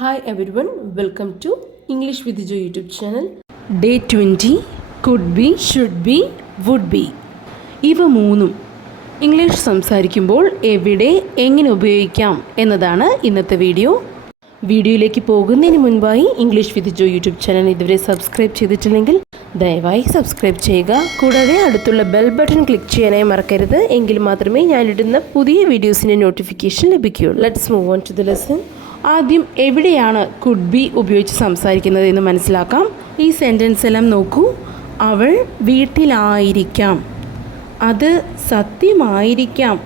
Hi everyone, welcome to English with Joe YouTube channel. Day 20 could be, should be, would be. ഇവ മൂന്നും English സംസാരിക്കുമ്പോൾ എവിടെ എങ്ങനെ ഉപയോഗിക്കാം എന്നതാണ് ഇന്നത്തെ വീഡിയോ. വീഡിയോയിലേക്ക് പോകുന്നതിന് മുൻപായി English with Jo YouTube channel ഇതുവരെ സബ്സ്ക്രൈബ് ചെയ്തിട്ടില്ലെങ്കിൽ ദയവായി സബ്സ്ക്രൈബ് ചെയ്യുക. കൂടാതെ അടുത്തുള്ള ബെൽ ബട്ടൺ ക്ലിക്ക് ചെയ്യാനായി മറക്കരുത്. എങ്കിൽ മാത്രമേ ഞാനിടുന്ന പുതിയ വീഡിയോസിൻ്റെ നോട്ടിഫിക്കേഷൻ ലഭിക്കുകയുള്ളൂ. Let's move on to the lesson. ആദ്യം എവിടെയാണ് കുഡ് ബി ഉപയോഗിച്ച് സംസാരിക്കുന്നത് എന്ന് മനസ്സിലാക്കാം. ഈ സെൻറ്റൻസ് എല്ലാം നോക്കൂ. അവൾ വീട്ടിലായിരിക്കാം, അത് സത്യമായിരിക്കാം,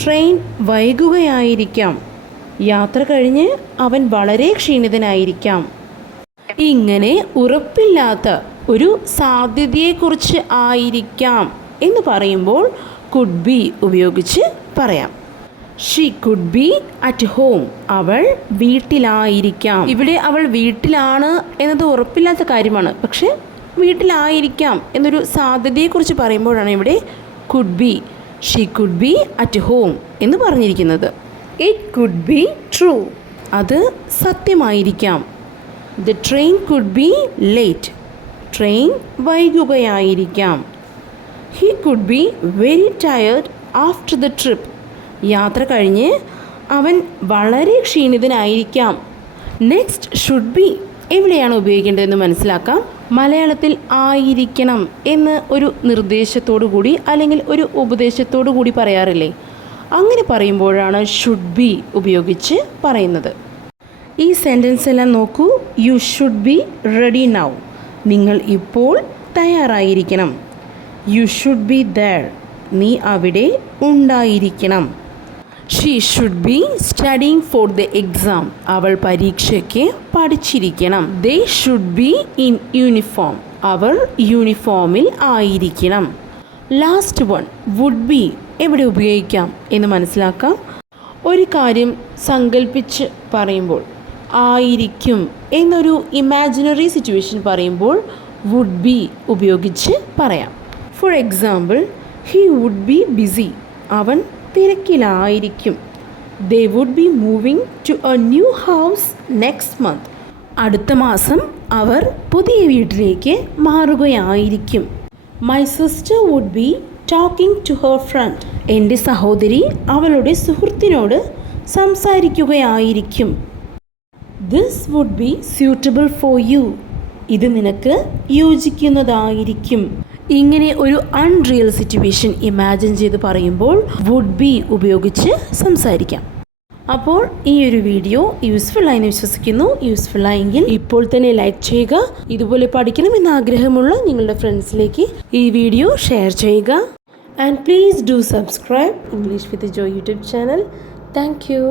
ട്രെയിൻ വൈകുകയായിരിക്കാം, യാത്ര കഴിഞ്ഞ് അവൻ വളരെ ക്ഷീണിതനായിരിക്കാം. ഇങ്ങനെ ഉറപ്പില്ലാത്ത ഒരു സാധ്യതയെക്കുറിച്ച് ആയിരിക്കാം എന്ന് പറയുമ്പോൾ കുഡ് ബി ഉപയോഗിച്ച് പറയാം. She could be at home, അവൾ വീട്ടിലായിരിക്കാം. ഇവിടെ അവൾ വീട്ടിലാണ് എന്നത് ഉറപ്പില്ലാത്ത കാര്യമാണ്, പക്ഷേ വീട്ടിലായിരിക്കാം എന്നൊരു സാധ്യതയെക്കുറിച്ച് പറയുമ്പോഴാണ് ഇവിടെ could be, she could be at home എന്ന് പറഞ്ഞിരിക്കുന്നത്. ഇറ്റ് കുഡ് ബി ട്രൂ, അത് സത്യമായിരിക്കാം. The train could be late, train വൈകുകയായിരിക്കാം. He could be very tired after the trip, യാത്ര കഴിഞ്ഞ് അവൻ വളരെ ക്ഷീണിതനായിരിക്കാം. നെക്സ്റ്റ് ഷുഡ് ബി എവിടെയാണ് ഉപയോഗിക്കേണ്ടതെന്ന് മനസ്സിലാക്കാം. മലയാളത്തിൽ ആയിരിക്കണം എന്ന് ഒരു നിർദ്ദേശത്തോടു കൂടി അല്ലെങ്കിൽ ഒരു ഉപദേശത്തോടു കൂടി പറയാറില്ലേ, അങ്ങനെ പറയുമ്പോഴാണ് ഷുഡ് ബി ഉപയോഗിച്ച് പറയുന്നത്. ഈ സെൻറ്റൻസ് എല്ലാം നോക്കൂ. You should be ready now, നിങ്ങൾ ഇപ്പോൾ തയ്യാറായിരിക്കണം. യു ഷുഡ് ബി ദേർ, നീ അവിടെ ഉണ്ടായിരിക്കണം. She should be studying for the exam, അവൾ പരീക്ഷയ്ക്ക് പഠിച്ചിരിക്കണം. They should be in uniform, അവർ യൂണിഫോമിൽ ആയിരിക്കണം. ലാസ്റ്റ് വൺ വുഡ് ബി എവിടെ ഉപയോഗിക്കാം എന്ന് മനസ്സിലാക്കാം. ഒരു കാര്യം സങ്കല്പിച്ച് പറയുമ്പോൾ, ആയിരിക്കും എന്നൊരു ഇമാജിനറി സിറ്റുവേഷൻ പറയുമ്പോൾ വുഡ് ബി ഉപയോഗിച്ച് പറയാം. For example, he would be busy, അവൻ തിരക്കിലായിരിക്കും. They would be moving to a new house next month, അടുത്ത മാസം അവർ പുതിയ വീട്ടിലേക്ക് മാറുകയായിരിക്കും. My sister would be talking to her friend, എൻ്റെ സഹോദരി അവളുടെ സുഹൃത്തിനോട് സംസാരിക്കുകയായിരിക്കും. This would be suitable for you, ഇത് നിനക്ക് യോജിക്കുന്നതായിരിക്കും. ഇങ്ങനെ ഒരു അൺറിയൽ സിറ്റുവേഷൻ ഇമാജിൻ ചെയ്ത് പറയുമ്പോൾ വുഡ് ബി ഉപയോഗിച്ച് സംസാരിക്കാം. അപ്പോൾ ഈ ഒരു വീഡിയോ യൂസ്ഫുൾ ആയെന്ന് വിശ്വസിക്കുന്നു. യൂസ്ഫുൾ ആയെങ്കിൽ ഇപ്പോൾ തന്നെ ലൈക്ക് ചെയ്യുക. ഇതുപോലെ പഠിക്കണമെന്ന് ആഗ്രഹമുള്ള നിങ്ങളുടെ ഫ്രണ്ട്സിലേക്ക് ഈ വീഡിയോ ഷെയർ ചെയ്യുക. And please do subscribe English with Jo YouTube channel. Thank U.